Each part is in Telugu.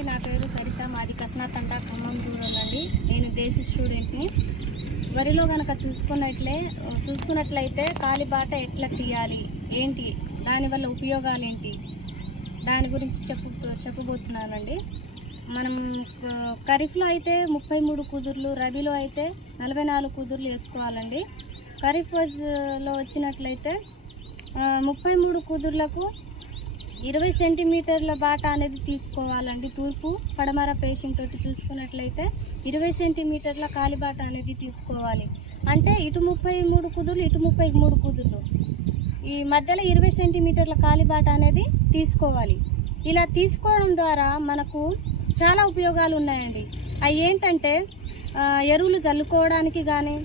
అండి, నా పేరు సరిత, మాది కస్నాతండ ఖమ్మం రూరల్ అండి. నేను దేశీ స్టూడెంట్ని. వరిలో కనుక చూసుకున్నట్లయితే కాలిబాట ఎట్లా తీయాలి, ఏంటి దానివల్ల ఉపయోగాలు ఏంటి, దాని గురించి చెప్పబోతున్నానండి. మనం ఖరీఫ్లో అయితే 33 కుదుర్లు, రబీలో అయితే 44 కుదుర్లు వేసుకోవాలండి. ఖరీఫ్లో వచ్చినట్లయితే 33 కుదుర్లకు 20 సెంటీమీటర్ల బాట అనేది తీసుకోవాలండి. తూర్పు పడమర పేషింగ్ తోటి చూసుకున్నట్లయితే 20 సెంటీమీటర్ల కాలిబాట అనేది తీసుకోవాలి. అంటే ఇటు 33 కుదుర్లు, ఇటు 33 కుదుర్లు, ఈ మధ్యలో 20 సెంటీమీటర్ల కాలిబాట అనేది తీసుకోవాలి. ఇలా తీసుకోవడం ద్వారా మనకు చాలా ఉపయోగాలు ఉన్నాయండి. అవి ఏంటంటే ఎరువులు చల్లుకోవడానికి కానీ,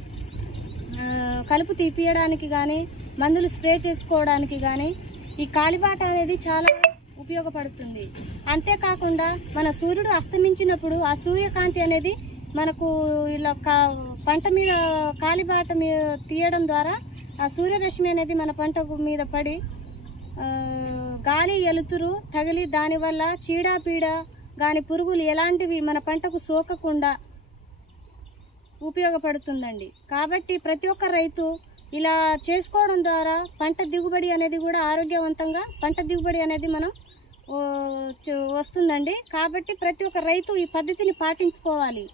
కలుపు తీపియడానికి కానీ, మందులు స్ప్రే చేసుకోవడానికి కానీ ఈ కాలిబాట అనేది చాలా ఉపయోగపడుతుంది. అంతేకాకుండా మన సూర్యుడు అస్తమించినప్పుడు ఆ సూర్యకాంతి అనేది మనకు ఇలా పంట మీద కాలిబాట మీద తీయడం ద్వారా ఆ సూర్యరశ్మి అనేది మన పంట మీద పడి గాలి ఎలుతురు తగిలి దానివల్ల చీడపీడ కానీ పురుగులు ఎలాంటివి మన పంటకు సోకకుండా ఉపయోగపడుతుందండి. కాబట్టి ప్రతి ఒక్క రైతు ఇలా చేసుకోవడం ద్వారా పంట దిగుబడి అనేది కూడా ఆరోగ్యవంతంగా పంట దిగుబడి అనేది మనం వస్తుందండి. కాబట్టి ప్రతి ఒక్క రైతు ఈ పద్ధతిని పాటించుకోవాలి.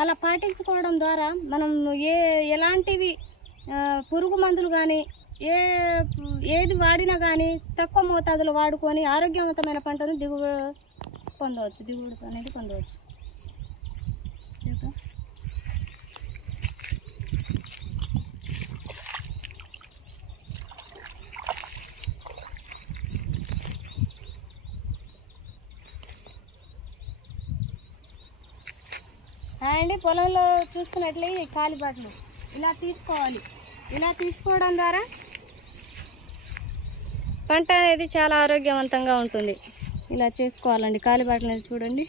అలా పాటించుకోవడం ద్వారా మనం ఎలాంటివి పురుగు మందులు కానీ ఏది వాడినా కానీ తక్కువ మోతాదులో వాడుకొని ఆరోగ్యవంతమైన పంటను దిగుబడి అనేది పొందవచ్చు. అండి, పొలంలో చూసుకున్నట్లయితే కాలిబాటలు ఇలా తీసుకోవాలి. ఇలా తీసుకోవడం ద్వారా పంట అనేది చాలా ఆరోగ్యవంతంగా ఉంటుంది. ఇలా చేసుకోవాలండి. కాలిబాటలు అనేది చూడండి.